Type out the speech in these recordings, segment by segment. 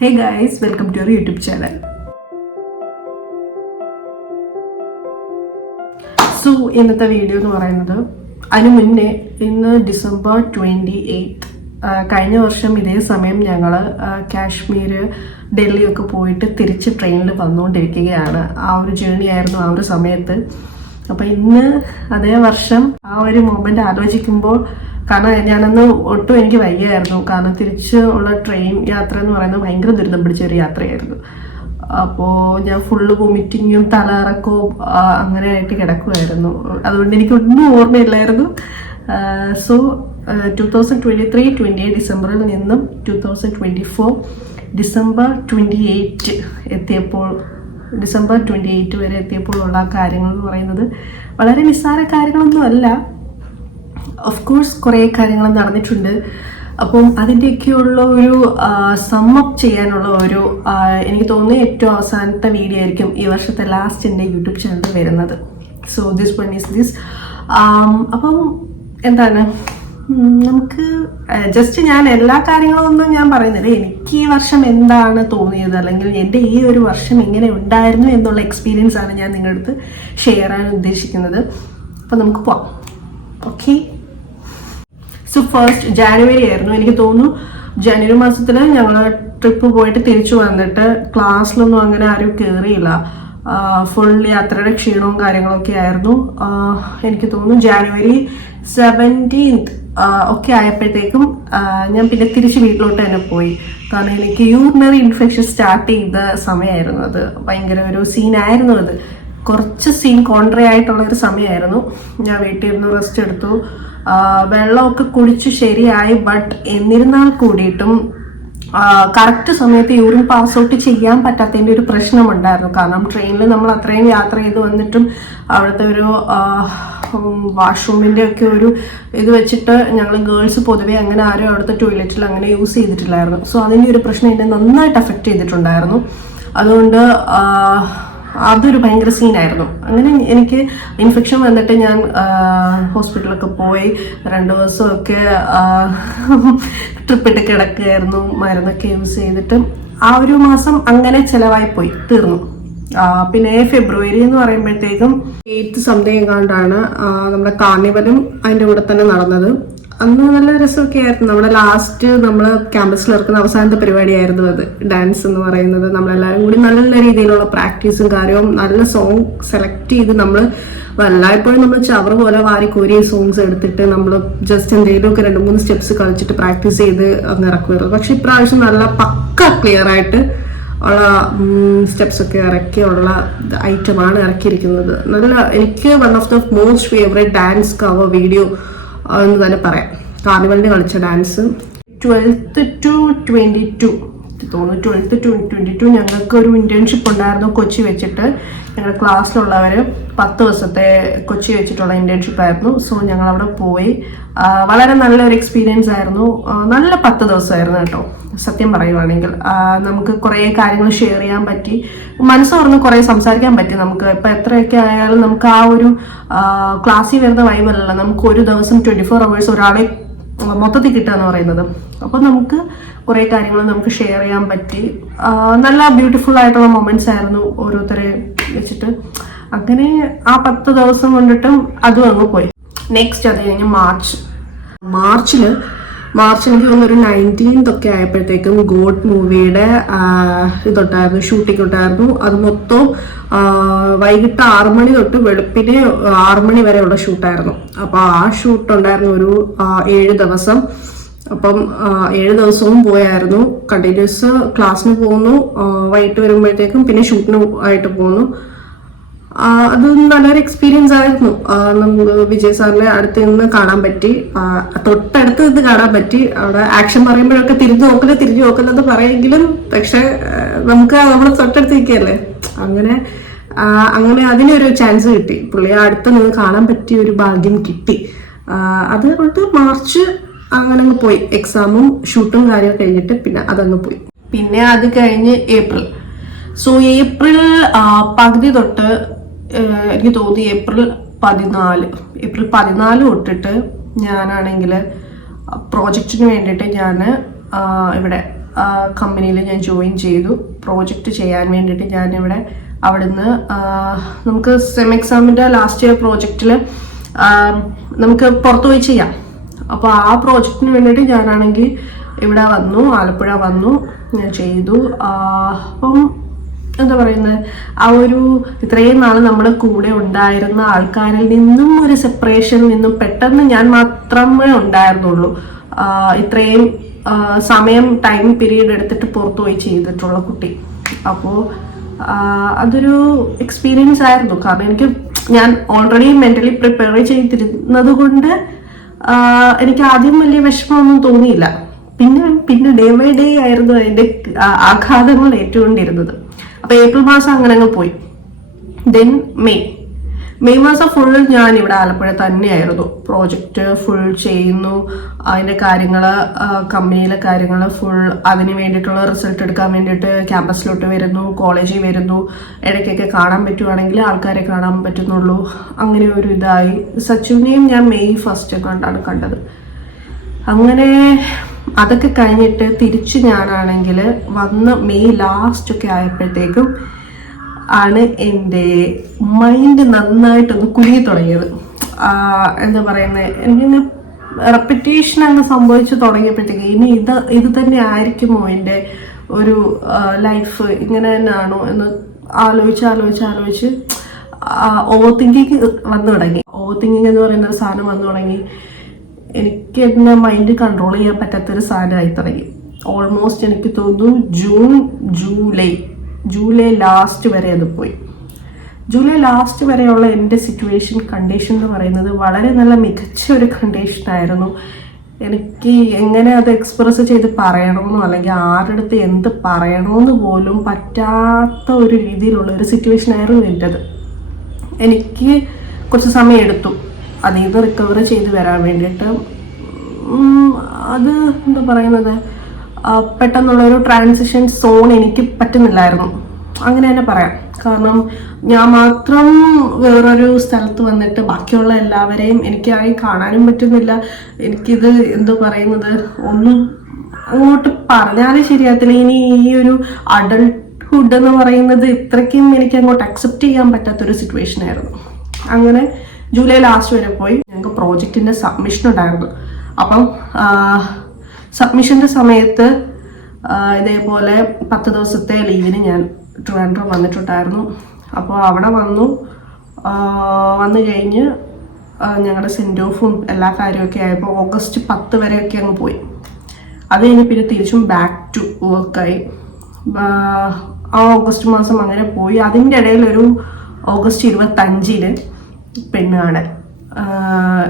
Hey guys, welcome to our YouTube channel. So, ഇന്നത്തെ video എന്ന് പറയുന്നത് അതിനു മുന്നേ ഇന്ന് ഡിസംബർ 28 കഴിഞ്ഞ വർഷം ഇതേ സമയം ഞങ്ങൾ കാശ്മീർ ഡൽഹിയൊക്കെ പോയിട്ട് തിരിച്ച് ട്രെയിനിൽ വന്നുകൊണ്ടിരിക്കുകയാണ്. ആ ഒരു ജേർണി ആയിരുന്നു ആ ഒരു സമയത്ത്. അപ്പോൾ ഇന്ന് അതേ വർഷം ആ ഒരു മൊമെൻ്റ് ആലോചിക്കുമ്പോൾ, കാരണം ഞാനന്ന് ഒട്ടും എനിക്ക് വയ്യായിരുന്നു. കാരണം തിരിച്ച് ഉള്ള ട്രെയിൻ യാത്ര എന്ന് പറയുന്നത് ഭയങ്കര ദുരിതം പിടിച്ച ഒരു യാത്രയായിരുന്നു. അപ്പോൾ ഞാൻ ഫുള്ള് വൊമിറ്റിങ്ങും തലകറക്കവും അങ്ങനെ ആയിട്ട് കിടക്കുമായിരുന്നു. അതുകൊണ്ട് എനിക്കൊന്നും ഓർമ്മയില്ലായിരുന്നു. സോ 2023-28 ഡിസംബറിൽ നിന്നും 2024 ഡിസംബർ 28 എത്തിയപ്പോൾ, ഡിസംബർ 28 വരെ എത്തിയപ്പോഴുള്ള കാര്യങ്ങൾ എന്ന് പറയുന്നത് വളരെ നിസ്സാര കാര്യങ്ങളൊന്നും അല്ല. ഓഫ് കോഴ്സ് കുറേ കാര്യങ്ങൾ നടന്നിട്ടുണ്ട്. അപ്പം അതിൻ്റെയൊക്കെയുള്ള ഒരു സമ്മപ്പ് ചെയ്യാനുള്ള ഒരു എനിക്ക് തോന്നുന്നു ഏറ്റവും അവസാനത്തെ വീഡിയോ ആയിരിക്കും ഈ വർഷത്തെ ലാസ്റ്റ് എൻ്റെ യൂട്യൂബ് ചാനലിൽ വരുന്നത്. So this one is this. അപ്പം എന്താണ്, നമുക്ക് ജസ്റ്റ് ഞാൻ എല്ലാ കാര്യങ്ങളൊന്നും ഞാൻ പറയുന്നില്ല. എനിക്ക് ഈ വർഷം എന്താണ് തോന്നിയത്, അല്ലെങ്കിൽ എൻ്റെ ഈ ഒരു വർഷം എങ്ങനെ ഉണ്ടായിരുന്നു എന്നുള്ള എക്സ്പീരിയൻസ് ആണ് ഞാൻ നിങ്ങളുടെ അടുത്ത് ഷെയർ ചെയ്യാൻ ഉദ്ദേശിക്കുന്നത്. അപ്പം നമുക്ക് പോവാം. ഓക്കെ, സോ ഫസ്റ്റ് ജാനുവരി ആയിരുന്നു. എനിക്ക് തോന്നുന്നു ജനുവരി മാസത്തിൽ ഞങ്ങൾ ട്രിപ്പ് പോയിട്ട് തിരിച്ചു വന്നിട്ട് ക്ലാസ്സിലൊന്നും അങ്ങനെ ആരും കയറിയില്ല. ഫുൾ യാത്രയുടെ ക്ഷീണവും കാര്യങ്ങളൊക്കെ ആയിരുന്നു. എനിക്ക് തോന്നുന്നു ജാനുവരി 17 ഒക്കെ ആയപ്പോഴത്തേക്കും ഞാൻ പിന്നെ തിരിച്ച് വീട്ടിലോട്ട് തന്നെ പോയി. കാരണം എനിക്ക് യൂറിനറി ഇൻഫെക്ഷൻ സ്റ്റാർട്ട് ചെയ്ത സമയമായിരുന്നു. അത് ഭയങ്കര ഒരു സീനായിരുന്നു. അത് കുറച്ച് സീൻ കോൺട്രി ആയിട്ടുള്ള ഒരു സമയമായിരുന്നു. ഞാൻ വീട്ടിൽ നിന്ന് റെസ്റ്റ് എടുത്തു, വെള്ളമൊക്കെ കുടിച്ച് ശരിയായി. ബട്ട് എന്നിരുന്നാൽ കൂടിയിട്ടും കറക്റ്റ് സമയത്ത് യൂറിൻ പാസ് ഔട്ട് ചെയ്യാൻ പറ്റാത്തതിൻ്റെ ഒരു പ്രശ്നമുണ്ടായിരുന്നു. കാരണം ട്രെയിനിൽ നമ്മൾ അത്രയും യാത്ര ചെയ്ത് വന്നിട്ടും അവിടുത്തെ ഒരു വാഷ്റൂമിൻ്റെ ഒക്കെ ഒരു ഇത് വെച്ചിട്ട് ഞങ്ങൾ ഗേൾസ് പൊതുവെ അങ്ങനെ ആരും അവിടുത്തെ ടോയ്ലറ്റിൽ അങ്ങനെ യൂസ് ചെയ്തിട്ടില്ലായിരുന്നു. സോ അതിൻ്റെ ഒരു പ്രശ്നം എന്നെ നന്നായിട്ട് അഫക്റ്റ് ചെയ്തിട്ടുണ്ടായിരുന്നു. അതുകൊണ്ട് അതൊരു ഭയങ്കര സീനായിരുന്നു. അങ്ങനെ എനിക്ക് ഇൻഫെക്ഷൻ വന്നിട്ട് ഞാൻ ഹോസ്പിറ്റലൊക്കെ പോയി 2 ദിവസമൊക്കെ ട്രിപ്പിട്ട് കിടക്കുകയായിരുന്നു. മരുന്നൊക്കെ യൂസ് ചെയ്തിട്ട് ആ ഒരു മാസം അങ്ങനെ ചിലവായി പോയി, തീർന്നു. പിന്നെ ഫെബ്രുവരി എന്ന് പറയുമ്പോഴത്തേക്കും 8 സംതിങ് എങ്ങാണ്ടാണ് നമ്മുടെ കാർണിവലും അതിൻ്റെ കൂടെ തന്നെ നടന്നത്. അന്ന് നല്ല രസമൊക്കെ ആയിരുന്നു. നമ്മുടെ ലാസ്റ്റ് നമ്മൾ ക്യാമ്പസിൽ ഇറക്കുന്ന അവസാനത്തെ പരിപാടിയായിരുന്നു അത്, ഡാൻസ് എന്ന് പറയുന്നത്. നമ്മളെല്ലാവരും കൂടി നല്ല രീതിയിലുള്ള പ്രാക്ടീസും കാര്യവും നല്ല സോങ് സെലക്ട് ചെയ്ത് നമ്മൾ എല്ലായ്പ്പോഴും നമ്മൾ ചവറ് പോലെ വാരിക്കോരിയ സോങ്സ് എടുത്തിട്ട് നമ്മൾ ജസ്റ്റ് എന്തെങ്കിലുമൊക്കെ 2-3 സ്റ്റെപ്സ് കളിച്ചിട്ട് പ്രാക്ടീസ് ചെയ്ത് അങ്ങ് ഇറക്കുമായിരുന്നു. പക്ഷെ ഇപ്രാവശ്യം നല്ല പക്ക ക്ലിയർ ആയിട്ട് ഉള്ള സ്റ്റെപ്സ് ഒക്കെ ഇറക്കിയുള്ള ഐറ്റമാണ് ഇറക്കിയിരിക്കുന്നത്. നല്ല എനിക്ക് one of the most favourite dance cover video എന്ന് തന്നെ പറയാം. കാർണിവലിന് കളിച്ച ഡാൻസ് 12th to 22 തോന്നുന്നു. 12th to 22 ഞങ്ങൾക്ക് ഒരു ഇന്റേൺഷിപ്പ് ഉണ്ടായിരുന്നു കൊച്ചി വെച്ചിട്ട്. ഞങ്ങളുടെ ക്ലാസ്സിലുള്ളവർ 10 ദിവസത്തെ കൊച്ചി വെച്ചിട്ടുള്ള ഇന്റേൺഷിപ്പ് ആയിരുന്നു. സോ ഞങ്ങൾ അവിടെ പോയി. വളരെ നല്ലൊരു എക്സ്പീരിയൻസ് ആയിരുന്നു. നല്ല 10 ദിവസമായിരുന്നു കേട്ടോ. സത്യം പറയുവാണെങ്കിൽ നമുക്ക് കുറേ കാര്യങ്ങൾ ഷെയർ ചെയ്യാൻ പറ്റി, മനസ്സ് തുറന്ന് കുറേ സംസാരിക്കാൻ പറ്റി. നമുക്ക് ഇപ്പം എത്രയൊക്കെ ആയാലും നമുക്ക് ആ ഒരു ക്ലാസ്സിൽ വരുന്ന വൈബല്ല, നമുക്ക് ഒരു ദിവസം 24 hours ഒരാളെ മൊത്തത്തിൽ കിട്ടുക എന്ന് പറയുന്നത്. അപ്പോൾ നമുക്ക് കുറേ കാര്യങ്ങൾ നമുക്ക് ഷെയർ ചെയ്യാൻ പറ്റി. നല്ല ബ്യൂട്ടിഫുൾ ആയിട്ടുള്ള മൊമെന്റ്സ് ആയിരുന്നു ഓരോരുത്തരെ വെച്ചിട്ട്. അങ്ങനെ ആ 10 ദിവസം കൊണ്ടിട്ടും അതും അങ്ങ് പോയി. നെക്സ്റ്റ് അത് കഴിഞ്ഞ് മാർച്ചിൽ എനിക്ക് തോന്നുന്നു ഒരു 19th ഒക്കെ ആയപ്പോഴത്തേക്കും ഗോഡ് മൂവിയുടെ ഇതൊട്ടായിരുന്നു, ഷൂട്ടിംഗ് ഉണ്ടായിരുന്നു. അത് മൊത്തം വൈകിട്ട് 6 മണി തൊട്ട് വെളുപ്പിന് 6 മണി വരെയുള്ള ഷൂട്ടായിരുന്നു. അപ്പോൾ ആ ഷൂട്ട് ഉണ്ടായിരുന്നു ഒരു 7 ദിവസം. അപ്പം 7 ദിവസവും പോയായിരുന്നു. കണ്ടിന്യൂസ് ക്ലാസ്സിന് പോകുന്നു, വൈകിട്ട് വരുമ്പോഴത്തേക്കും പിന്നെ ഷൂട്ടിന് ആയിട്ട് പോകുന്നു. അത് നല്ലൊരു എക്സ്പീരിയൻസ് ആയിരുന്നു. നമുക്ക് വിജയ് സാറിനെ അടുത്ത് നിന്ന് കാണാൻ പറ്റി, തൊട്ടടുത്ത് നിന്ന് കാണാൻ പറ്റി. അവിടെ ആക്ഷൻ പറയുമ്പോഴൊക്കെ തിരിഞ്ഞു നോക്കുന്നത് പറയെങ്കിലും പക്ഷെ നമുക്ക് നമ്മൾ തൊട്ടടുത്ത് നിൽക്കുകയല്ലേ, അങ്ങനെ അതിനൊരു ചാൻസ് കിട്ടി. പുള്ളിയെ അടുത്ത് നിന്ന് കാണാൻ പറ്റിയ ഒരു ഭാഗ്യം കിട്ടി. അതുകൊണ്ട് മാർച്ച് അങ്ങനെ അങ്ങ് പോയി. എക്സാമും ഷൂട്ടും കാര്യം കഴിഞ്ഞിട്ട് പിന്നെ അതങ്ങ് പോയി. പിന്നെ അത് കഴിഞ്ഞ് ഏപ്രിൽ. സോ ഏപ്രിൽ പകുതി തൊട്ട് എനിക്ക് തോന്നി ഏപ്രിൽ 14 തൊട്ടിട്ട് ഞാനാണെങ്കിൽ പ്രോജക്റ്റിന് വേണ്ടിയിട്ട് ഞാൻ ഇവിടെ കമ്പനിയിൽ ഞാൻ ജോയിൻ ചെയ്തു. പ്രോജക്റ്റ് ചെയ്യാൻ വേണ്ടിയിട്ട് ഞാനിവിടെ അവിടുന്ന് നമുക്ക് സെം എക്സാമിൻ്റെ ലാസ്റ്റ് ഇയർ പ്രോജക്റ്റിൽ നമുക്ക് പുറത്തു പോയി ചെയ്യാം. അപ്പോൾ ആ പ്രോജക്റ്റിന് വേണ്ടിയിട്ട് ഞാനാണെങ്കിൽ ഇവിടെ വന്നു, ആലപ്പുഴ വന്നു, ഞാൻ ചെയ്തു. അപ്പം എന്താ പറയുന്നത്, ആ ഒരു ഇത്രയും നാൾ നമ്മുടെ കൂടെ ഉണ്ടായിരുന്ന ആൾക്കാരിൽ നിന്നും ഒരു സെപ്പറേഷനിൽ നിന്നും പെട്ടെന്ന് ഞാൻ മാത്രമേ ഉണ്ടായിരുന്നുള്ളൂ ഇത്രയും സമയം ടൈം പീരീഡ് എടുത്തിട്ട് പുറത്തു പോയി ചെയ്തിട്ടുള്ള കുട്ടി. അപ്പോൾ അതൊരു എക്സ്പീരിയൻസ് ആയിരുന്നു. കാരണം ഞാൻ ഓൾറെഡി മെന്റലി പ്രിപ്പയർ ചെയ്തിരുന്നത് കൊണ്ട് എനിക്ക് ആദ്യം വലിയ വിഷമമൊന്നും തോന്നിയില്ല. പിന്നെ ഡേ ബൈ ഡേ ആയിരുന്നു അതിന്റെ ആഘാതങ്ങൾ ഏറ്റുകൊണ്ടിരുന്നത്. അപ്പൊ ഏപ്രിൽ മാസം അങ്ങനെ അങ്ങ് പോയി. ദെൻ മെയ് മാസം ഫുൾ ഞാൻ ഇവിടെ ആലപ്പുഴ തന്നെയായിരുന്നു. പ്രോജക്റ്റ് ഫുൾ ചെയ്യുന്നു, അതിന്റെ കാര്യങ്ങള്, കമ്പനിയിലെ കാര്യങ്ങൾ ഫുൾ, അതിന് വേണ്ടിയിട്ടുള്ള റിസൾട്ട് എടുക്കാൻ വേണ്ടിയിട്ട് ക്യാമ്പസിലോട്ട് വരുന്നു, കോളേജിൽ വരുന്നു. ഇടയ്ക്കൊക്കെ കാണാൻ പറ്റുവാണെങ്കിൽ ആൾക്കാരെ കാണാൻ പറ്റുന്നുള്ളൂ. അങ്ങനെ ഒരു ഇതായി. സച്ചുവിനെയും ഞാൻ മെയ് 1 കണ്ടാണ് കണ്ടത്. അങ്ങനെ അതൊക്കെ കഴിഞ്ഞിട്ട് തിരിച്ച് ഞാനാണെങ്കിൽ വന്ന് മെയ് ലാസ്റ്റ് ഒക്കെ ആയപ്പോഴത്തേക്കും ആണ് എൻ്റെ മൈൻഡ് നന്നായിട്ടൊന്ന് കുലുങ്ങി തുടങ്ങിയത്. എന്താ പറയുന്നത്, എനിക്കിങ്ങനെ റെപ്പിറ്റേഷൻ അങ്ങ് സംഭവിച്ചു തുടങ്ങിയപ്പോഴത്തേക്ക് ഇനി ഇത് തന്നെ ആയിരിക്കുമോ എൻ്റെ ഒരു ലൈഫ്, ഇങ്ങനെ തന്നെയാണോ എന്ന് ആലോചിച്ച് ഓവർ തിങ്കിങ് വന്നു തുടങ്ങി. ഓവർ തിങ്കിങ് എന്ന് പറയുന്ന ഒരു സാധനം വന്നു തുടങ്ങി. എനിക്ക് എന്നെ മൈൻഡ് കൺട്രോൾ ചെയ്യാൻ പറ്റാത്തൊരു സാധനമായി തുടങ്ങി. ഓൾമോസ്റ്റ് എനിക്ക് തോന്നുന്നു ജൂലൈ ലാസ്റ്റ് വരെ അത് പോയി. ജൂലൈ ലാസ്റ്റ് വരെയുള്ള എൻ്റെ കണ്ടീഷൻ എന്ന് പറയുന്നത് വളരെ നല്ല മികച്ച ഒരു കണ്ടീഷനായിരുന്നു. എനിക്ക് എങ്ങനെ അത് എക്സ്പ്രസ് ചെയ്ത് പറയണമെന്നോ അല്ലെങ്കിൽ ആരുടെ അടുത്ത് എന്ത് പറയണമെന്ന് പോലും പറ്റാത്ത ഒരു രീതിയിലുള്ള ഒരു സിറ്റുവേഷൻ ആയിരുന്നു എൻ്റെത്. എനിക്ക് കുറച്ച് സമയം എടുത്തു അതിൽ നിന്ന് റിക്കവർ ചെയ്ത് വരാൻ വേണ്ടിയിട്ട്. അത് എന്താ പറയുന്നത്, പെട്ടെന്നുള്ളൊരു ട്രാൻസിഷൻ സോൺ എനിക്ക് പറ്റുന്നില്ലായിരുന്നു, അങ്ങനെ തന്നെ പറയാം. കാരണം ഞാൻ മാത്രം വേറൊരു സ്ഥലത്ത് വന്നിട്ട് ബാക്കിയുള്ള എല്ലാവരെയും എനിക്കായി കാണാനും പറ്റുന്നില്ല. എനിക്കിത് എന്താ പറയുന്നത്, ഒന്നും അങ്ങോട്ട് പറഞ്ഞാലും ശരിയാകത്തില്ല. ഇനി ഈ ഒരു അഡൾട്ട്ഹുഡ് എന്ന് പറയുന്നത് ഇത്രയ്ക്കും എനിക്ക് അങ്ങോട്ട് അക്സെപ്റ്റ് ചെയ്യാൻ പറ്റാത്തൊരു സിറ്റുവേഷൻ ആയിരുന്നു. അങ്ങനെ ജൂലൈ ലാസ്റ്റ് വരെ പോയി. ഞങ്ങൾക്ക് പ്രോജക്റ്റിൻ്റെ സബ്മിഷൻ ഉണ്ടായിരുന്നു. അപ്പം സബ്മിഷൻ്റെ സമയത്ത് ഇതേപോലെ 10 ദിവസത്തെ ലീവിന് ഞാൻ ട്രിവാൻഡ്രം വന്നിട്ടുണ്ടായിരുന്നു. അപ്പോൾ അവിടെ വന്നു കഴിഞ്ഞ് ഞങ്ങളുടെ സെൻഡ് ഓഫും എല്ലാ കാര്യമൊക്കെ ആയപ്പോൾ ഓഗസ്റ്റ് 10 വരെയൊക്കെ അങ്ങ് പോയി. അത് കഴിഞ്ഞ് പിന്നെ തിരിച്ചും ബാക്ക് ടു വർക്കായി. ആ ഓഗസ്റ്റ് മാസം അങ്ങനെ പോയി. അതിൻ്റെ ഇടയിലൊരു ഓഗസ്റ്റ് 25-ന് പെണ്ണ് കാണാൻ.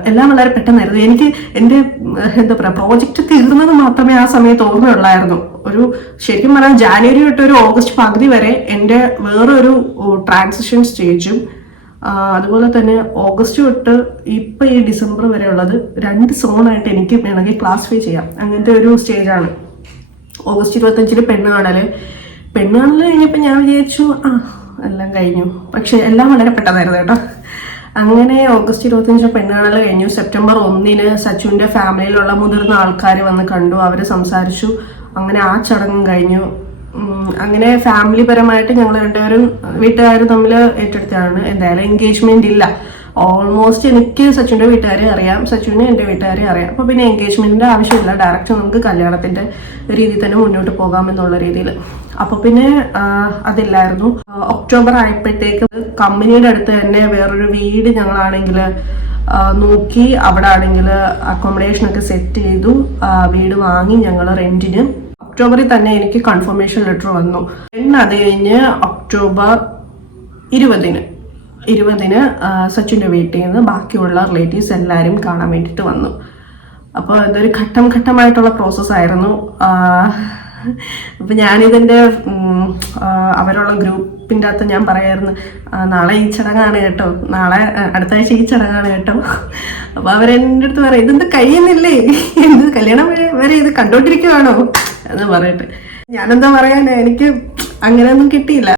എല്ലാം വളരെ പെട്ടെന്നായിരുന്നു. എനിക്ക് എൻ്റെ എന്താ പറയുക, പ്രോജക്റ്റ് തീർന്നത് മാത്രമേ ആ സമയത്ത് ഓർമ്മയുള്ളായിരുന്നു. ഒരു ശരിക്കും പറഞ്ഞാൽ ജാനുവരി തൊട്ട് ഒരു ഓഗസ്റ്റ് പകുതി വരെ എൻ്റെ വേറൊരു ട്രാൻസിഷൻ സ്റ്റേജും, അതുപോലെ തന്നെ ഓഗസ്റ്റ് തൊട്ട് ഇപ്പം ഈ ഡിസംബർ വരെ ഉള്ളത് 2 സോണായിട്ട് എനിക്ക് വേണമെങ്കിൽ ക്ലാസിഫൈ ചെയ്യാം. അങ്ങനത്തെ ഒരു സ്റ്റേജാണ്. ഓഗസ്റ്റ് 25-ന് പെണ്ണ് കാണൽ കഴിഞ്ഞപ്പോൾ ഞാൻ വിചാരിച്ചു എല്ലാം കഴിഞ്ഞു. പക്ഷെ എല്ലാം വളരെ പെട്ടെന്നായിരുന്നു കേട്ടോ. അങ്ങനെ ഓഗസ്റ്റ് 25 പെണ്ണുകാണൽ കഴിഞ്ഞു. സെപ്റ്റംബർ 1-ന് സച്ചുവിൻ്റെ ഫാമിലിയിലുള്ള മുതിർന്ന ആൾക്കാർ വന്ന് കണ്ടു, അവർ സംസാരിച്ചു. അങ്ങനെ ആ ചടങ്ങും കഴിഞ്ഞു. അങ്ങനെ ഫാമിലി പരമായിട്ട് ഞങ്ങൾ രണ്ടുപേരും വീട്ടുകാർ തമ്മിൽ ഏറ്റെടുത്തതാണ്. എന്തായാലും എൻഗേജ്മെന്റ് ഇല്ല. ഓൾമോസ്റ്റ് എനിക്ക് സച്ചുവിൻ്റെ വീട്ടുകാരെ അറിയാം, സച്ചുവിന് എൻ്റെ വീട്ടുകാരെ അറിയാം. അപ്പോൾ പിന്നെ എൻഗേജ്മെന്റിന്റെ ആവശ്യമില്ല, ഡയറക്റ്റ് നമുക്ക് കല്യാണത്തിന്റെ രീതിയിൽ തന്നെ മുന്നോട്ട് പോകാമെന്നുള്ള രീതിയിൽ. അപ്പോൾ പിന്നെ അതില്ലായിരുന്നു. ഒക്ടോബർ ആയപ്പോഴത്തേക്ക് കമ്പനിയുടെ അടുത്ത് തന്നെ വേറൊരു വീട് ഞങ്ങളാണെങ്കിൽ നോക്കി. അവിടെ ആണെങ്കിൽ അക്കോമഡേഷനൊക്കെ സെറ്റ് ചെയ്തു, വീട് വാങ്ങി ഞങ്ങൾ റെന്റിന്. ഒക്ടോബറിൽ തന്നെ എനിക്ക് കൺഫർമേഷൻ ലെറ്റർ വന്നു. പിന്നെ അത് കഴിഞ്ഞ് ഒക്ടോബർ 20-ന് സച്ചിൻ്റെ വീട്ടിൽ നിന്ന് ബാക്കിയുള്ള റിലേറ്റീവ്സ് എല്ലാവരും കാണാൻ വേണ്ടിയിട്ട് വന്നു. അപ്പോൾ ഇതൊരു ഘട്ടമായിട്ടുള്ള പ്രോസസ്സായിരുന്നു. അപ്പം ഞാനിതിൻ്റെ അവരുള്ള ഗ്രൂപ്പിൻ്റെ അകത്ത് ഞാൻ പറയായിരുന്നു, നാളെ ഈ ചടങ്ങാണ് കേട്ടോ, നാളെ അടുത്ത ആഴ്ച ഈ ചടങ്ങാണ് കേട്ടോ. അപ്പോൾ അവരെൻ്റെ അടുത്ത് പറയും, ഇതെന്ത് കഴിയുന്നില്ലേ, എന്ത് കല്യാണം വരെ ഇത് കണ്ടോണ്ടിരിക്കുവാണോ എന്ന് പറഞ്ഞിട്ട്. ഞാനെന്താ പറയാനാ, എനിക്ക് അങ്ങനെയൊന്നും കിട്ടിയില്ല.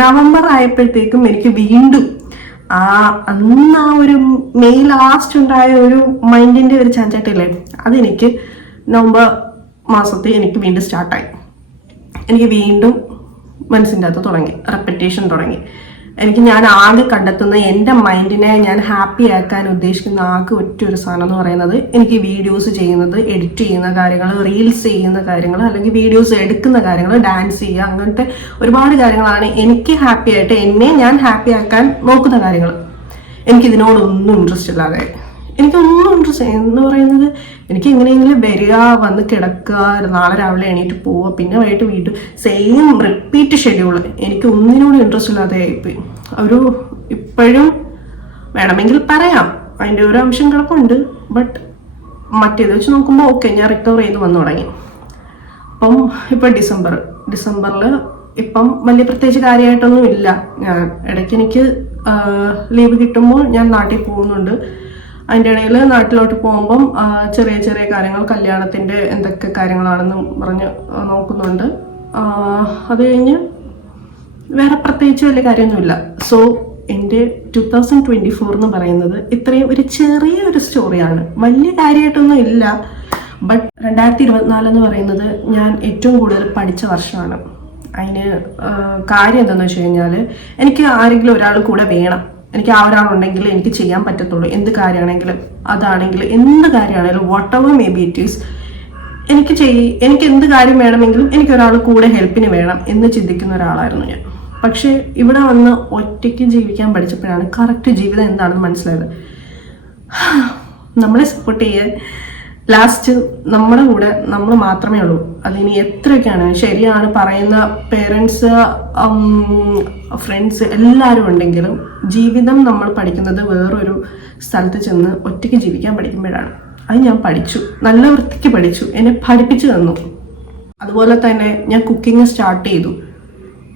നവംബർ ആയപ്പോഴത്തേക്കും എനിക്ക് വീണ്ടും അന്ന് ആ ഒരു മെയ് ലാസ്റ്റ് ഉണ്ടായ ഒരു മൈൻഡിന്റെ ഒരു ചാഞ്ചാട്ടില്ലേ, അതെനിക്ക് നവംബർ മാസത്തിൽ എനിക്ക് വീണ്ടും സ്റ്റാർട്ടായി. എനിക്ക് വീണ്ടും മനസ്സിൻ്റെ അകത്ത് തുടങ്ങി റെപ്പറ്റേഷൻ തുടങ്ങി. ഞാൻ ആകെ കണ്ടെത്തുന്ന എൻ്റെ മൈൻഡിനെ ഞാൻ ഹാപ്പി ആക്കാൻ ഉദ്ദേശിക്കുന്ന ആകെ ഒറ്റൊരു സാധനം എന്ന് പറയുന്നത് എനിക്ക് വീഡിയോസ് ചെയ്യുന്നത്, എഡിറ്റ് ചെയ്യുന്ന കാര്യങ്ങൾ, റീൽസ് ചെയ്യുന്ന കാര്യങ്ങൾ, അല്ലെങ്കിൽ വീഡിയോസ് എടുക്കുന്ന കാര്യങ്ങൾ, ഡാൻസ് ചെയ്യുക, അങ്ങനത്തെ ഒരുപാട് കാര്യങ്ങളാണ് എനിക്ക് ഹാപ്പി ആയിട്ട് ഞാൻ ഹാപ്പി ആക്കാൻ നോക്കുന്ന കാര്യങ്ങൾ. എനിക്കിതിനോടൊന്നും ഇൻട്രസ്റ്റ് ഇല്ലാതെ, എനിക്കൊന്നും ഇൻട്രസ്റ്റ് എന്ന് പറയുന്നത് എനിക്ക് എങ്ങനെയെങ്കിലും വരിക, വന്ന് കിടക്കുക, നാളെ രാവിലെ എണീറ്റ് പോവുക, പിന്നെ വൈകിട്ട് വീട്ടിൽ സെയിം റിപ്പീറ്റ് ഷെഡ്യൂള്. എനിക്ക് ഒന്നിനോടും ഇൻട്രസ്റ്റ് ഇല്ലാതെ ആയിപ്പോയി. ഇപ്പോഴും വേണമെങ്കിൽ പറയാം അതിൻ്റെ ഒരു അംശം കിടപ്പുണ്ട്. ബട്ട് മറ്റേത് വെച്ച് നോക്കുമ്പോൾ ഓക്കെ, ഞാൻ റിക്കവർ ചെയ്ത് വന്നു തുടങ്ങി. അപ്പം ഇപ്പം ഡിസംബറിൽ ഇപ്പം വലിയ പ്രത്യേകിച്ച് കാര്യമായിട്ടൊന്നും ഇല്ല. ഞാൻ ഇടയ്ക്ക് എനിക്ക് ലീവ് കിട്ടുമ്പോൾ ഞാൻ നാട്ടിൽ പോകുന്നുണ്ട്. അതിൻ്റെ ഇടയിൽ നാട്ടിലോട്ട് പോകുമ്പം ചെറിയ ചെറിയ കാര്യങ്ങൾ, കല്യാണത്തിൻ്റെ എന്തൊക്കെ കാര്യങ്ങളാണെന്ന് പറഞ്ഞ് നോക്കുന്നുണ്ട്. അത് കഴിഞ്ഞ് വേറെ പ്രത്യേകിച്ച് വലിയ കാര്യമൊന്നുമില്ല. സോ എൻ്റെ 2024 എന്ന് പറയുന്നത് ഇത്രയും ഒരു ചെറിയൊരു സ്റ്റോറിയാണ്, വലിയ കാര്യമായിട്ടൊന്നും ഇല്ല. ബട്ട് 2024 എന്ന് പറയുന്നത് ഞാൻ ഏറ്റവും കൂടുതൽ പഠിച്ച വർഷമാണ്. അതിന് കാര്യം എന്താണെന്ന് വെച്ച് കഴിഞ്ഞാൽ, എനിക്ക് ആരെങ്കിലും ഒരാൾ കൂടെ വേണം. എനിക്ക് ആ ഒരാളുണ്ടെങ്കിൽ എനിക്ക് ചെയ്യാൻ പറ്റത്തുള്ളൂ. എന്ത് കാര്യമാണെങ്കിലും, എന്ത് കാര്യമാണെങ്കിലും, what ever may be it is, എനിക്ക് എന്ത് കാര്യം വേണമെങ്കിലും എനിക്ക് ഒരാൾ കൂടെ ഹെൽപ്പിന് വേണം എന്ന് ചിന്തിക്കുന്ന ഒരാളായിരുന്നു ഞാൻ. പക്ഷെ ഇവിടെ വന്ന് ഒറ്റയ്ക്ക് ജീവിക്കാൻ പഠിച്ചപ്പോഴാണ് കറക്റ്റ് ജീവിതം എന്താണെന്ന് മനസ്സിലായത്. നമ്മളെ സപ്പോർട്ട് ചെയ്യാൻ ലാസ്റ്റ് നമ്മുടെ കൂടെ നമ്മൾ മാത്രമേ ഉള്ളൂ. അതിനി എത്രയൊക്കെയാണ് ശരിയാണ് പറയുന്ന പേരൻസ്, ഫ്രണ്ട്സ് എല്ലാവരും ഉണ്ടെങ്കിലും ജീവിതം നമ്മൾ പഠിക്കുന്നത് വേറൊരു സ്ഥലത്ത് ചെന്ന് ഒറ്റയ്ക്ക് ജീവിക്കാൻ പഠിക്കുമ്പോഴാണ്. അത് ഞാൻ പഠിച്ചു, നല്ല വൃത്തിക്ക് പഠിച്ചു, എന്നെ പഠിപ്പിച്ചു തന്നു. അതുപോലെ തന്നെ ഞാൻ കുക്കിംഗ് സ്റ്റാർട്ട് ചെയ്തു.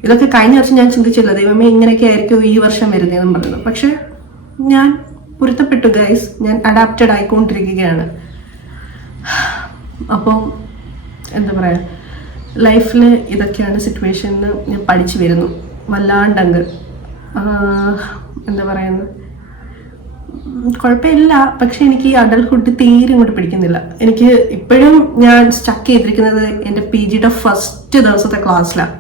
ഇതൊക്കെ കഴിഞ്ഞ വർഷം ഞാൻ ചിന്തിച്ചില്ല, ദൈവമേ ഇങ്ങനെയൊക്കെ ആയിരിക്കും ഈ വർഷം വരുന്നതെന്നും പറയുന്നത്. പക്ഷെ ഞാൻ പൊരുത്തപ്പെട്ടു ഗൈസ്, ഞാൻ അഡാപ്റ്റഡ് ആയിക്കൊണ്ടിരിക്കുകയാണ്. അപ്പം എന്താ പറയുക, ലൈഫിൽ ഇതൊക്കെയാണ് സിറ്റുവേഷൻ എന്ന് ഞാൻ പഠിച്ചു വരുന്നു. വല്ലാണ്ടങ്ങ് എന്താ പറയുന്നത്, കുഴപ്പമില്ല. പക്ഷെ എനിക്ക് ഈ അഡൽട്ട്ഹുഡ് തീരെ ഇങ്ങോട്ട് പിടിക്കുന്നില്ല. എനിക്ക് ഇപ്പോഴും ഞാൻ സ്റ്റക്ക് ചെയ്തിരിക്കുന്നത് എൻ്റെ PGയുടെ ഫസ്റ്റ് ദിവസത്തെ ക്ലാസ്സിലാണ്.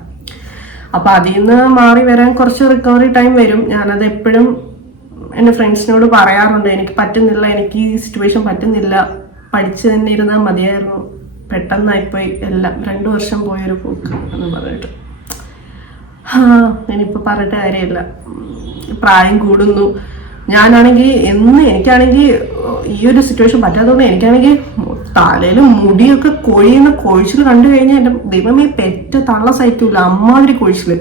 അപ്പം അതിൽ നിന്ന് മാറി വരാൻ കുറച്ച് റിക്കവറി ടൈം വരും. ഞാനത് എപ്പോഴും എൻ്റെ ഫ്രണ്ട്സിനോട് പറയാറുണ്ട്, എനിക്ക് പറ്റുന്നില്ല, എനിക്ക് ഈ സിറ്റുവേഷൻ പറ്റുന്നില്ല, പഠിച്ചു തന്നെ ഇരുന്നാൽ മതിയായിരുന്നു, പെട്ടെന്നായിപ്പോയി എല്ലാം, 2 വർഷം പോയൊരു പോക്ക് എന്ന് പറഞ്ഞിട്ട്. ഇനിയിപ്പോൾ പറഞ്ഞിട്ട് കാര്യമില്ല, പ്രായം കൂടുന്നു. ഞാനാണെങ്കിൽ എനിക്കാണെങ്കിൽ ഈ ഒരു സിറ്റുവേഷൻ പറ്റാത്തതുകൊണ്ട് എനിക്കാണെങ്കിൽ തലയിലും മുടിയൊക്കെ കൊഴിച്ചിൽ കണ്ടു കഴിഞ്ഞാൽ എൻ്റെ ദൈവമേ പെറ്റ തള്ള സഹിക്കില്ല, അമ്മാതിരി കൊഴിച്ചിൽ.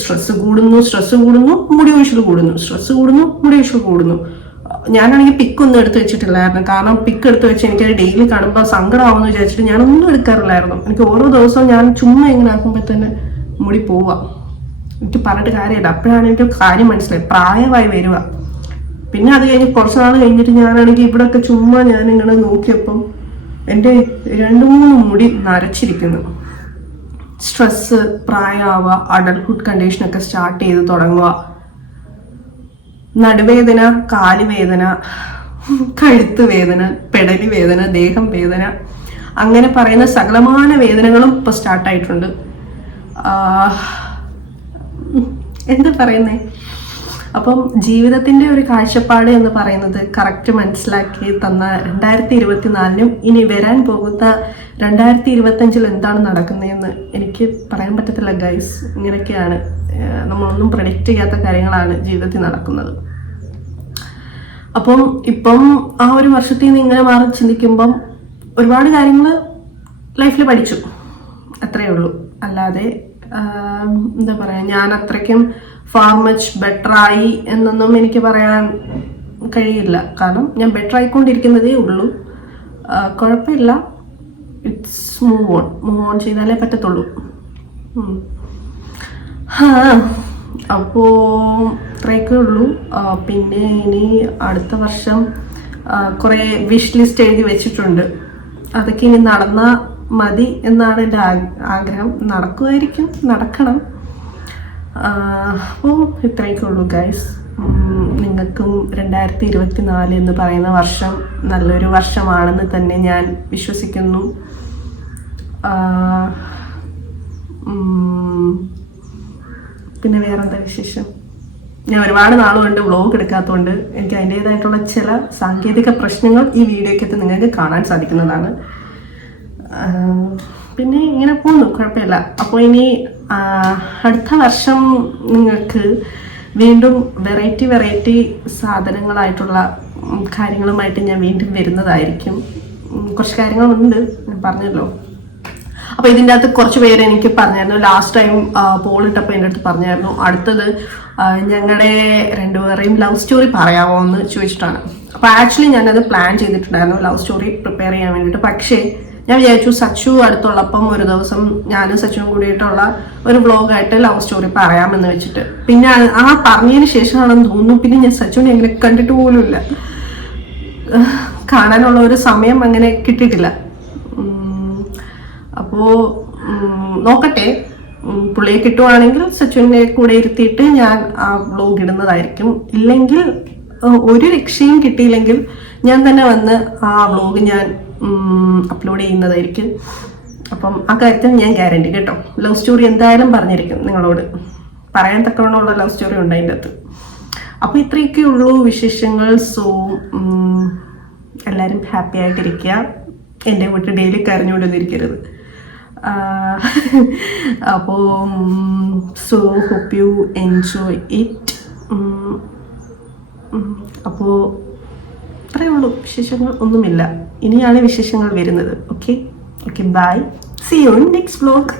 സ്ട്രെസ് കൂടുന്നു, മുടി കൊഴിച്ചിൽ കൂടുന്നു, സ്ട്രെസ് കൂടുന്നു, മുടി കൊഴിച്ചിൽ കൂടുന്നു. ഞാനാണെങ്കിൽ പിക്കൊന്നും എടുത്ത് വെച്ചിട്ടില്ലായിരുന്നു. കാരണം പിക്ക് എടുത്ത് വെച്ച് എനിക്കത് ഡെയിലി കാണുമ്പോൾ സങ്കടമാവുമെന്ന് വിചാരിച്ചിട്ട് ഞാനൊന്നും എടുക്കാറില്ലായിരുന്നു. എനിക്ക് ഓരോ ദിവസവും ഞാൻ ചുമ്മാ ഇങ്ങനെ ആക്കുമ്പോൾ തന്നെ മുടി പോവാം. എനിക്ക് പറഞ്ഞിട്ട് കാര്യമില്ല. അപ്പോഴാണ് എനിക്ക് കാര്യം മനസ്സിലായി, പ്രായമായി വരിക. പിന്നെ അത് കഴിഞ്ഞ് കുറച്ച് നാൾ കഴിഞ്ഞിട്ട് ഞാനാണെങ്കിൽ ഇവിടെയൊക്കെ ചുമ്മാ ഞാനിങ്ങനെ നോക്കിയപ്പം എൻ്റെ 2-3 മുടി നരച്ചിരിക്കുന്നു. സ്ട്രെസ്, പ്രായമാവുക, അഡൽട്ട്ഹുഡ് കണ്ടീഷനൊക്കെ സ്റ്റാർട്ട് ചെയ്ത് തുടങ്ങുക. നടുവേദന, കാലുവേദന, കഴുത്ത് വേദന, പെടലി വേദന, ദേഹം വേദന, അങ്ങനെ പറയുന്ന സകലമാന വേദനകളും ഇപ്പോൾ സ്റ്റാർട്ടായിട്ടുണ്ട്. എന്താ പറയുന്നേ, അപ്പം ജീവിതത്തിൻ്റെ ഒരു കാഴ്ചപ്പാട് എന്ന് പറയുന്നത് കറക്റ്റ് മനസ്സിലാക്കി തന്ന 2024-നും ഇനി വരാൻ പോകുന്ന 2025-ൽ എന്താണ് നടക്കുന്നതെന്ന് എനിക്ക് പറയാൻ പറ്റത്തില്ല ഗൈസ്. ഇങ്ങനെയൊക്കെയാണ്, നമ്മളൊന്നും പ്രഡിക്റ്റ് ചെയ്യാത്ത കാര്യങ്ങളാണ് ജീവിതത്തിൽ നടക്കുന്നത്. അപ്പം ഇപ്പം ആ ഒരു വർഷത്തിൽ നിന്ന് ഇങ്ങനെ മാറി ചിന്തിക്കുമ്പം ഒരുപാട് കാര്യങ്ങൾ ലൈഫിൽ പഠിച്ചു, അത്രയേ ഉള്ളൂ. അല്ലാതെ എന്താ പറയുക, ഞാൻ അത്രയ്ക്കും ഫാർ മച്ച് ബെറ്ററായി എന്നൊന്നും എനിക്ക് പറയാൻ കഴിയില്ല. കാരണം ഞാൻ ബെറ്റർ ആയിക്കൊണ്ടിരിക്കുന്നതേ ഉള്ളൂ. കുഴപ്പമില്ല, ഇറ്റ്സ് മൂവ് ഓൺ ചെയ്താലേ പറ്റത്തുള്ളൂ. അപ്പോൾ ഇത്രയൊക്കെ ഉള്ളൂ. പിന്നെ ഇനി അടുത്ത വർഷം കുറേ വിഷ് ലിസ്റ്റ് എഴുതി വെച്ചിട്ടുണ്ട്. അതൊക്കെ ഇനി നടന്നാൽ മതി എന്നാണ് എൻ്റെ ആഗ്രഹം. നടക്കണം. അപ്പോൾ ഇത്രയൊക്കെ ഉള്ളൂ ഗൈസ്. നിങ്ങൾക്കും 2024 എന്ന് പറയുന്ന വർഷം നല്ലൊരു വർഷമാണെന്ന് തന്നെ ഞാൻ വിശ്വസിക്കുന്നു. പിന്നെ വേറെന്താ വിശേഷം? ഞാൻ ഒരുപാട് നാളുകൊണ്ട് വ്ളോഗ് എടുക്കാത്തതുകൊണ്ട് എനിക്ക് അതിൻ്റേതായിട്ടുള്ള ചില സാങ്കേതിക പ്രശ്നങ്ങൾ ഈ വീഡിയോയ്ക്കകത്ത് നിങ്ങൾക്ക് കാണാൻ സാധിക്കുന്നതാണ്. പിന്നെ ഇങ്ങനെ പോകുന്നു, കുഴപ്പമില്ല. അപ്പോൾ ഇനി അടുത്ത വർഷം നിങ്ങൾക്ക് വീണ്ടും വെറൈറ്റി സാധനങ്ങളായിട്ടുള്ള കാര്യങ്ങളുമായിട്ട് ഞാൻ വീണ്ടും വരുന്നതായിരിക്കും. കുറച്ച് കാര്യങ്ങളുണ്ട്, ഞാൻ പറഞ്ഞല്ലോ. അപ്പോൾ ഇതിൻ്റെ അകത്ത് കുറച്ച് പേര് എനിക്ക് പറഞ്ഞായിരുന്നു, ലാസ്റ്റ് ടൈം പോൾ ഇട്ടപ്പോൾ എൻ്റെ അടുത്ത് പറഞ്ഞായിരുന്നു അടുത്തത് ഞങ്ങളുടെ രണ്ടുപേരെയും ലവ് സ്റ്റോറി പറയാമോ എന്ന് ചോദിച്ചിട്ടാണ്. അപ്പോൾ ആക്ച്വലി ഞാനത് പ്ലാൻ ചെയ്തിട്ടുണ്ടായിരുന്നു, ലവ് സ്റ്റോറി പ്രിപ്പയർ ചെയ്യാൻ വേണ്ടിയിട്ട്. പക്ഷേ ഞാൻ വിചാരിച്ചു സച്ചു അടുത്തുള്ളപ്പം ഒരു ദിവസം ഞാനും സച്ചുവും കൂടിയിട്ടുള്ള ഒരു വ്ളോഗായിട്ട് ലവ് സ്റ്റോറി പറയാമെന്ന് വെച്ചിട്ട്. പിന്നെ ആ പറഞ്ഞതിന് ശേഷമാണെന്ന് തോന്നുന്നു പിന്നെ ഞാൻ സച്ചുവിനെ എങ്ങനെ കണ്ടിട്ട് പോലുമില്ല, കാണാനുള്ള ഒരു സമയം അങ്ങനെ കിട്ടിയിട്ടില്ല. അപ്പോൾ നോക്കട്ടെ, പുള്ളിയെ കിട്ടുവാണെങ്കിൽ സച്ചുവിനെ കൂടെ ഇരുത്തിയിട്ട് ഞാൻ ആ വ്ളോഗ് ഇടുന്നതായിരിക്കും. ഇല്ലെങ്കിൽ ഒരു രക്ഷയും കിട്ടിയില്ലെങ്കിൽ ഞാൻ തന്നെ വന്ന് ആ വ്ളോഗ് ഞാൻ അപ്ലോഡ് ചെയ്യുന്നതായിരിക്കും. അപ്പം ആ കാര്യത്തിൽ ഞാൻ ഗ്യാരണ്ടി കേട്ടോ. ലവ് സ്റ്റോറി എന്തായാലും പറഞ്ഞിരിക്കും, നിങ്ങളോട് പറയാൻ തക്കവണ്ണമുള്ള ലവ് സ്റ്റോറി ഉണ്ട് അതിൻ്റെ അകത്ത്. അപ്പോൾ ഇത്രയൊക്കെ ഉള്ളൂ വിശേഷങ്ങൾ. സോ എല്ലാവരും ഹാപ്പി ആയിട്ടിരിക്കുക, എൻ്റെ വീട്ടിൽ ഡെയിലി കരഞ്ഞുകൊണ്ടിരിക്കരുത്. അപ്പോൾ so hope you enjoy it. അപ്പോൾ അത്രയേ ഉള്ളൂ, വിശേഷങ്ങൾ ഒന്നുമില്ല. ഇനിയാണ് വിശേഷങ്ങൾ വരുന്നത്. Okay bye, see you in next vlog.